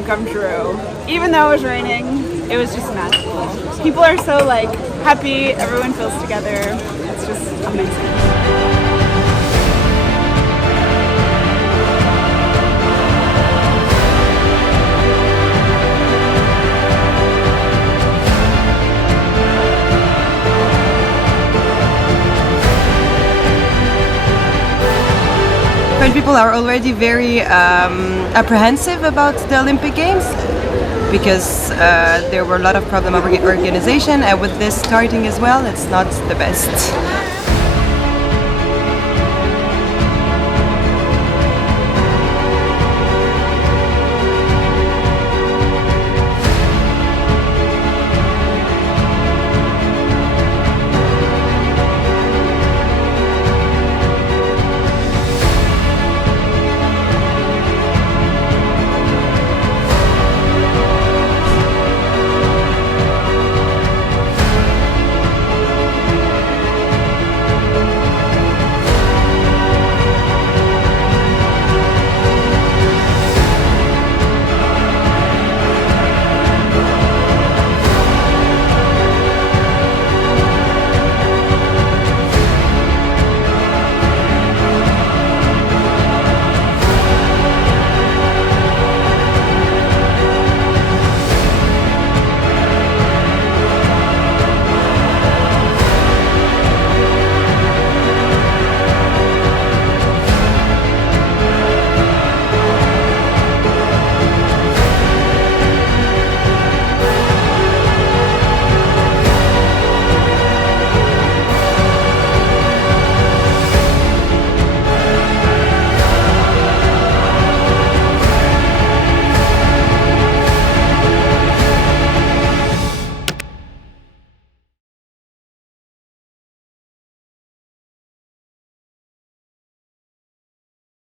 dream come true. Even though it was raining, it was just magical. People are so like happy, everyone feels together. It's just amazing. French people are already very apprehensive about the Olympic Games because there were a lot of problems of organization, and with this starting as well, it's not the best.